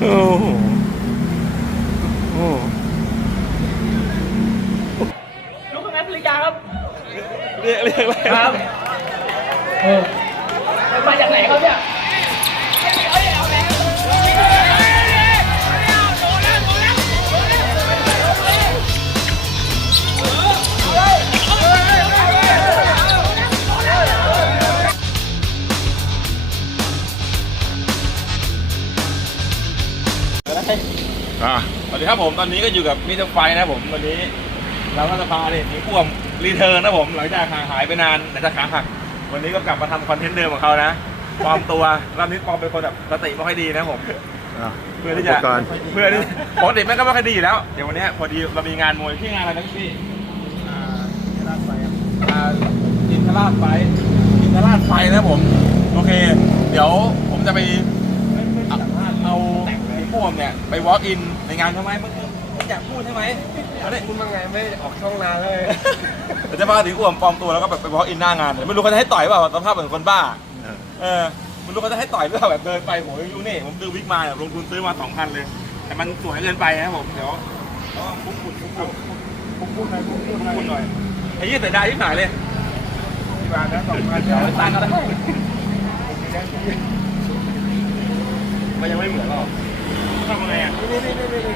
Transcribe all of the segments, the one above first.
โอ้โหโอ้ลูกคณะปริยาครับ เรียกเรียกอะไรครับ เออมาจากไหนครับเนี่ย สวัสดีครับผมตอนนี้ก็อยู่กับมิสเตอร์ไฟนะครับผมวันนี้เราก็จะพาเนี่ยมีพ่วงรีเทิร์นนะผมหลังจากห่างหายไปนานแต่จะขาหัก วันนี้ก็กลับมาทำคอนเทนต์เดิมของเขานะปลอมตัวรอบนี้ปลอมเป็นคนแบบสติไม่ค่อยดีนะผมเพื่อที่จะอุปกรณ์เพื่อที่ปกติแม่งก็ไม่ค่อยดีอยู่แล้วเดี๋ยววันเนี้ยพอดีเรามีงานมวยที่งานอะไรนะพี่อ่าอินทราชไฟอินทราชไฟนะผม โอเค เดี๋ยวผมจะไปเอาเอาสีม่ วงเนี่ยไป walk in ในงานทำไมมึงมึงอยากพูดใช่ไหมเอาดิพูดว่าไงไม่ออกช่องนานเลยเดี๋ยวจะพาสีอ้วมปลอมตัวแล้วก็แบบไป walk in หน้างานเดี๋ยวไม่รู้เขาจะให้ต่อยเปล่าสภาพเหมือนคนบ้า เออไม่รู้เขาจะให้ต่อยหรือเปล่าแบบเดินไปผมไม่รู้นี่ผมซื้อวิกมาแบบลงทุนซื้อมาสองพันเลย แต่มันสวยเกินไปนะผมเดี๋ยวต้องคุ้มคุณคุ้มคุณคุ้มคุณหน่อยคุ้มคุณหน่อยไอ้ยี่แต่ได้ที่หายเลยที่บ้านนะสองพันเดี๋ยวตังค์ก็ได้มันยังไม่เหมือนหรอก ทำไงอะนี่นี่นี่นี่นี่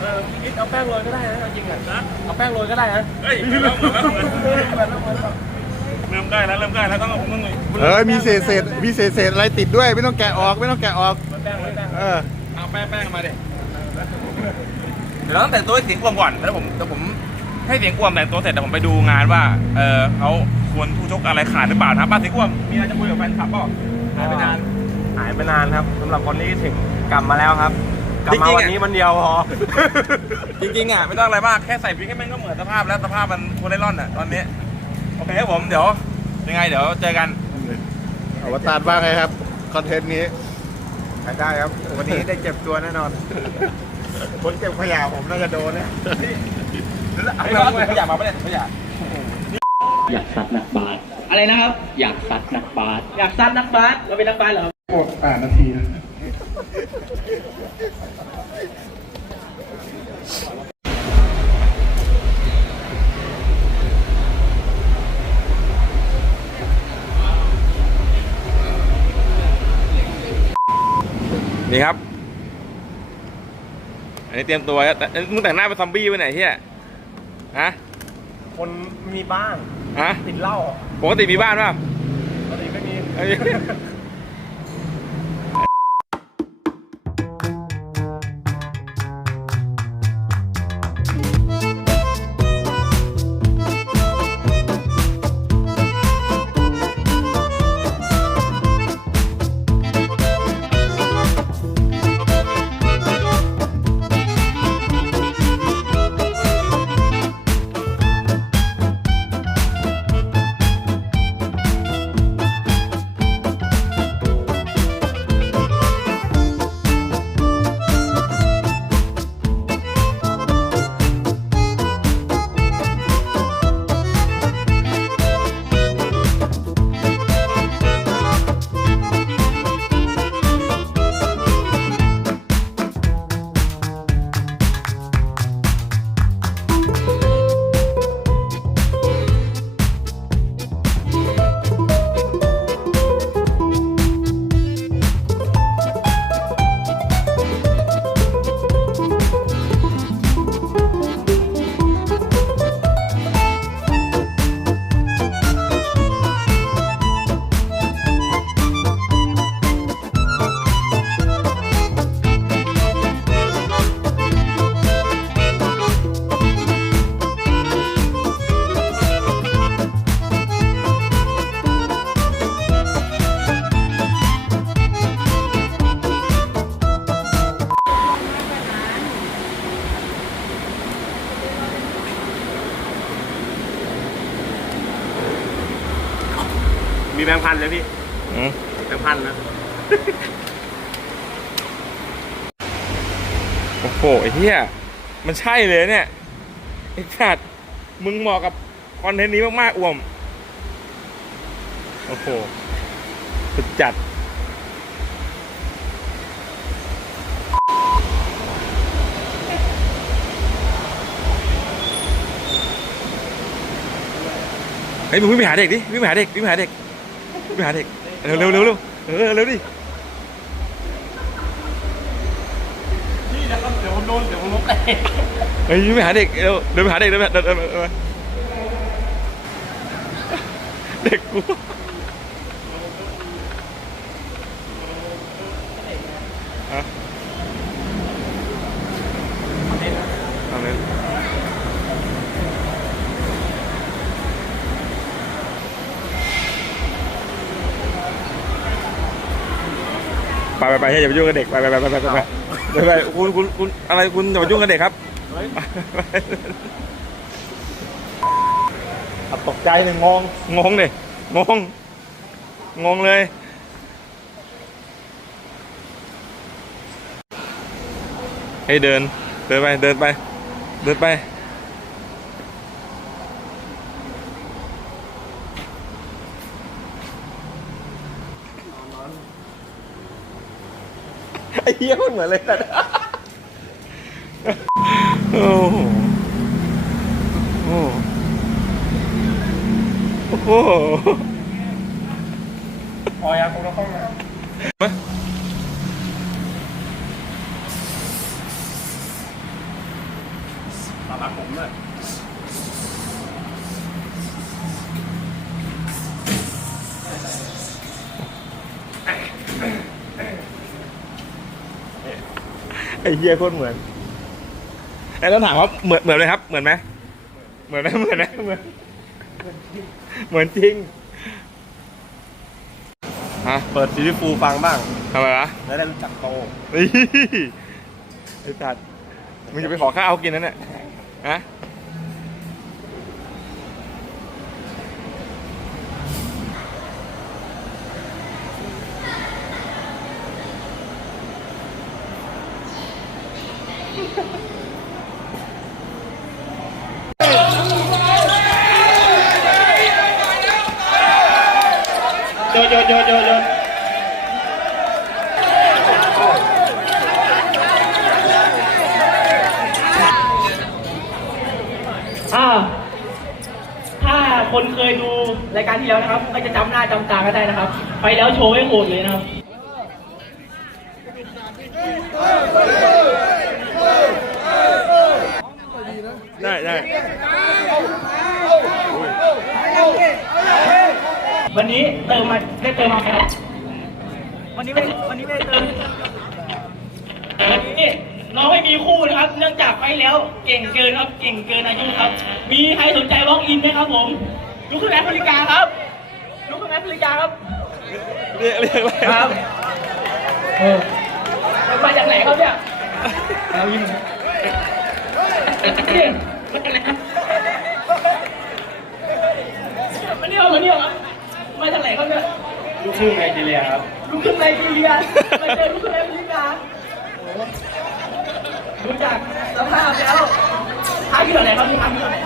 เออพี่เอาแป้งโรยก็ได้นะเอาจริงอะนะเอาแป้งโรยก็ได้นะเฮ้ยเริ่มเหมือนแล้วเริ่มได้แล้วเริ่มได้แล้วต้องต้องเออมีเศษเศษมีเศษเศษอะไรติดด้วยไม่ต้องแกะออกไม่ต้องแกะออกแป้งแป้งเออเอาแป้งแป้งมาดิเดี๋ยวเราต้องแต่งตัวให้เสียงกลมก่อนแล้วผมแต่ผมให้เสียงกลมแต่งตัวเสร็จแต่ผมไปดูงานว่า เออเขาควรผู้ชกอะไรขาดหรือเปล่านะป้าเสียงกลมมีอะไรจะคุยกับแฟนคลับเปล่าหายไปนานายไปนานครับสำหรับคนนี้ถึงกลับมาแล้วครับ กลับมาจริงๆวันอะนี้วันเดียวพอ จริงๆอะไม่ต้องอะไรมากแค่ใส่พริกให้มันก็เหมือนสภาพแล้วสภาพมันคนไร้ร่อนอะตอนนี้ โอเคครับผมเดี๋ยว ยังไงเดี๋ยวเจอกันอวตารว่าไงครับ คอนเทนต์นี้ใช้ได้ครับ วันนี้ได้เจ็บตัวแน่นอน คนเจ็บขยะผมน่าจะโดนนะไอ้บ้าขยะมาปะเนี่ยขยะอยากซัดนักบาสอะไรนะครับ อยากซัดนักบาสอยากซัดนักบาสเราเป็นนักบาสเหรอครับ หมดแปดนาทีนะนี่ครับ อันนี้เตรียมตัวแล้วแต่มึงแต่งหน้าเป็นซอมบี้ไปไหนเฮียฮะ คนมีบ้างฮะติดเหล้าปกติมีบ้านป่ะปกติไม่มี เอ้ย งค์พันเลยพี่อแบงพันนะโอ้โหไอ้เหี้ยมันใช่เลยเนี่ยไอ้สัตมึงเหมาะกับคอนเทนต์นี้มากๆอ้วม โอ้โหสุดจัด เฮ้ยมึงวิ่งไปหาเด็กดิวิ่งไปหาเด็กวิ่งไปหาเด็ก ไปหาเด็กเร็วเร็วเร็วเร็วเออเร็วดินี่นะครับเดี๋ยวผมโดนเดี๋ยวผมล้มแตกเฮ้ยูไปหาเด็กเร็วเดินไปหาเด็กเดินไปเดินเดินเดินเดินเด็กกู ไปไปไปอย่าไปยุ่งกับเด็กไปไปไปไปไปไปไปไปไปคุณคุณคุณอะไรคุณอย่าไปยุ่งกับเด็กครับตกใจหนึ่งงงงงดิงงงงเลยให้เดินเดินไปเดินไป เดินไป ไอ้เหี้ยคนเหมือนเลยแต่โอ้โหโอ้โหโอ้โหพอยังคงต้องเข้ามาปาปากผมเลย ไอ้เหี้ยโคตรเหมือนไอ้ต้องถามว่าเหมือนเหมือนเลยครับ เหมือนไหมเหมือนไหมเหมือนไหมเหมือนเหมือนจริงฮะเปิดซีรีส์ฟูลฟังบ้างทำไมวะแล้วได้รู้จักโตเฮ้ยไอ้สัตว์มึงจะไปขอข้าวกินนั่นแหละฮะ โยโยโยโยโยอ่าถ้าคนเคยดูรายการที่แล้วนะครับ ก็จะจำหน้าจำตาก็ได้นะครับ ไปแล้วโชว์ให้โหดเลยนะครับ ได้ได้วันนี้เติมมาได้เติมมาไหมครับวันนี้ไม่วันนี้ไม่ได้เติมวันนี้น้องไม่มีคู่นะครับ เนื่องจากไปแล้วเก่งเกินครับเก่งเกินอายุครับ มีใครสนใจวอล์กอินไหมครับผมลุกขึ้นแอปบริการครับลุกขึ้นแอปบริการครับเรียกเรียกอะไรครับเออมาจากไหนครับเนี่ยเอายิงเก่งม มาเนี่ยมาเนี่ยครับมาจากไหนครับเนี่ยลูกครึ่งไนจีเรียครับลูกครึ่งไนจีเรียมาเจอลูกครึ่งแอฟริกาโอ้โหดูจากสภาพแล้วพักอยู่ไหนครับพี่พักอยู่ไหน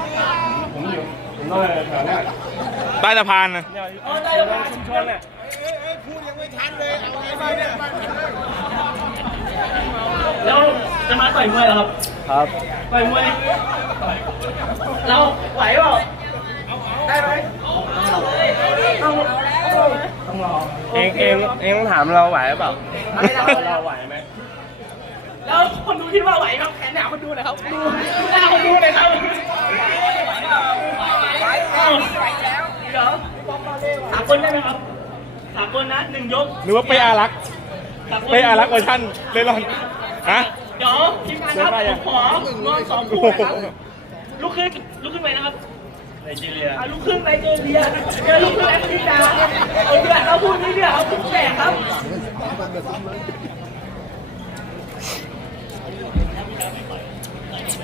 ผมอยู่ผมนอนแถวเนี้ยใต้สะพานนะเนี่ยอ๋อได้แล้วครับชุมชนเนี่ยแล้วจะมาต่อยมวยเหรอครับ ครับ ต่อยมวยเราไหวเปล่าได้ไหมต้องต้องรอเองเองเองต้องถามเราไหวหรือเปล่าไม่ได้เราไหวไหมแล้วคนดูคิดว่าไหวครับแขนหนาคนดูหนะครับดูดูหน้าคนดูเลยครับเอ้าเดี๋ยวสามคนได้ไหมครับสามคนนะหนึ่งยกนึกว่าเป้อารักษ์สามคนเป้อารักษ์เวอร์ชันเล่นรอนฮะ เดี๋ยวทีมงานครับได้ผยังมขอนอนสองคู่นะครับลูกครึ่งลูกครึ่งไหนนะครับไนจีเรียอะลูกครึ่งไนเจเรียเจอลูกครึ่งแอฟริกาเอาเดือดเอาพูดนี้เดือดเอาทุกแสกครับ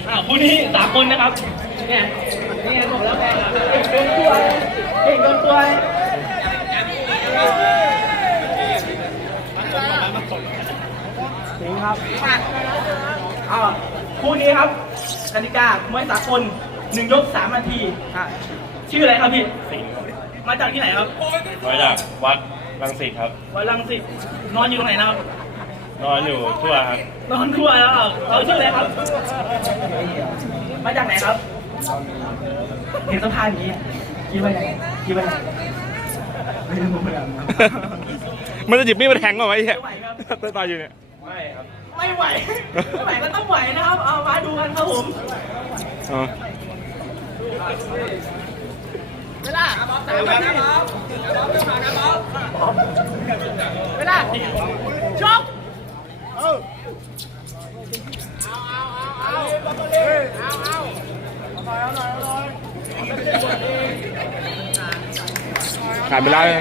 อ่าคู่นี้สามคนนะครับ เนี่ยนี่ไงบอกแล้วแกเก่งโดนตัวเก่งโดนตัวจริงครับ อ่าคู่นี้ครับกติกามวยสากลหนึ่งยกสามนาทีอะชื่ออะไรครับพี่มาจากที่ไหนครับมาจากวัดรังสิตครับ วัดรังสิตนอนอยู่ตรงไหนนะครับนอนอยู่ทั่วครับนอนทั่วแล้วเหรอเราชื่ออะไรครับ มาจากไหนครับเห็นสะพานอย่างนี้คิดว่าไงคิดว่าไม่รู้เหมือนกันครับมันจะหยิบมีดมาแทงก่อนไหมไอ้เหี้ยไม่ไหวครับเต้นตายอยู่เนี่ย ไม่ครับ ไม่ไหว ไม่ไหวก็ต้องไหวนะครับ เอามาดูกันครับผมอ๋อเวลาสามนาทีเวลาจบขาดไปแล้วนะเนี่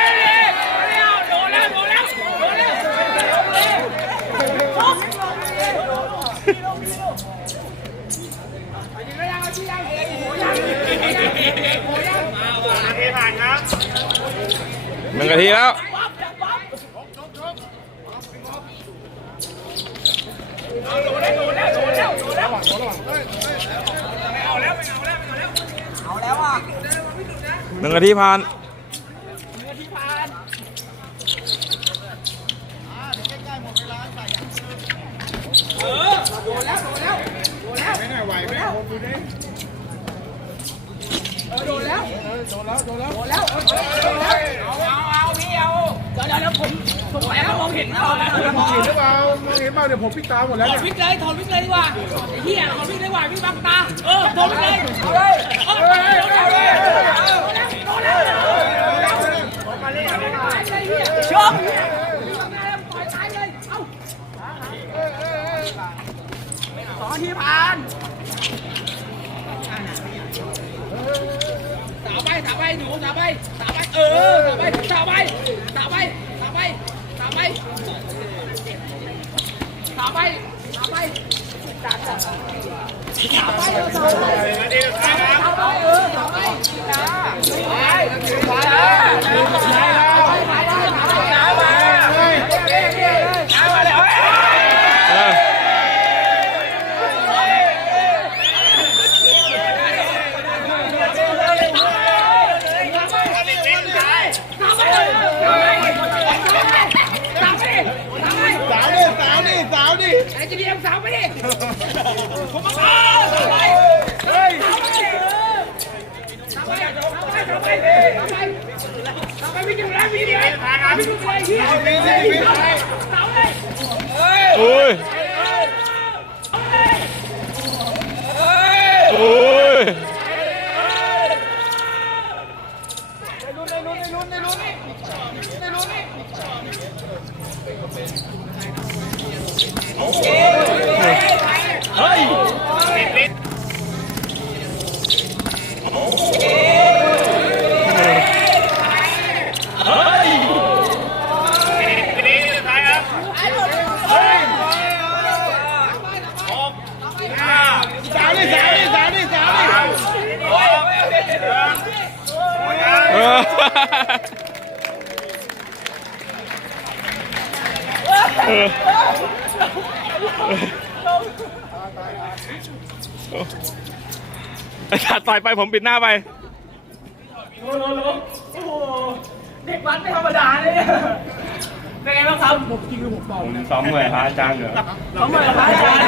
นาทีแล้วหนึ่งนาทีผ่านโดี๋ยว เดี๋ยวผมผมไปแล้วมองเห็นแล้วนะมองเห็นหรือเปล่ามองเห็นเปล่าเดี๋ยวผมพิดตาหมดแล้วถอเนี่ยดวิกเลยถอดวิกเลยดีกว่าไอ้เหี้ยถอดวิกเลยดีกว่าพี่บังตา เออถอดวิกเลยเอาเลยเอาเลยเอาเลยชกปล่อยตาเลยเอ้าสองทีผ่านสาวไปสาวไปหนูสาวไปสาวไปเออสาวไปสาวไปาวไปสาวไปสาวไปสามไปสามใบจัดจัดสามไปสามใบเออสามใบสามใบเออสามใบจ้า โอ้ย โอ้ย สาวดิสาวดิสาวดิสาวดิ เออไอ้ ขาดต่อยไปผมปิดหน้าไปโอ้โหเด็กวัดไม่ธรรมดาเลยเป็นไงบ้างครับผมจริงหรือผมเบาเนี่ยซ้อมเหนื่อยพระอาจารย์เหรอเขาเหมือนพระอาจารย์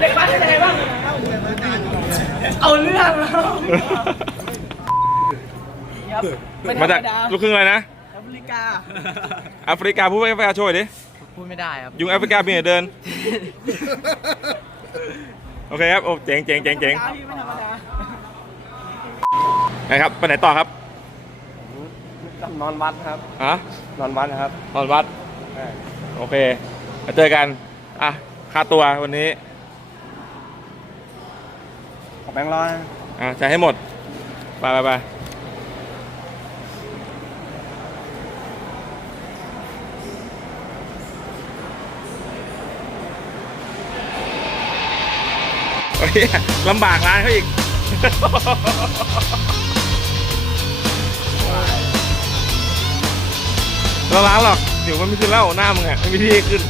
เด็กวัดเป็นไงบ้างเอาเรื่องแล้วมาจากลูกครึ่งอะไรนะ ริกา แอฟริกาพูดไปแอฟริกาช่วยดิ พูดไม่ได้ครับ ยุงแอฟริกามีแต่เดิน โอเคครับโอ้เจ๋งเจ๋งเจ๋งเจ๋งไม่ธรรมดานะครับไปไหนต่อครับนอนวัดครับฮะนอนวัดครับนอนวัด โอเคมาเจอกัน อะ ค่าตัววันนี้ ขอแบงค์ร้อยอะจ่ายให้หมด ไปไปไป โอ้ยลำบากร้านเขาอีกเราล้างหรอกเดี๋ยวมันไม่ขึ้นแล้วหน้ามึงอะไม่มีที่ให้ขึ้น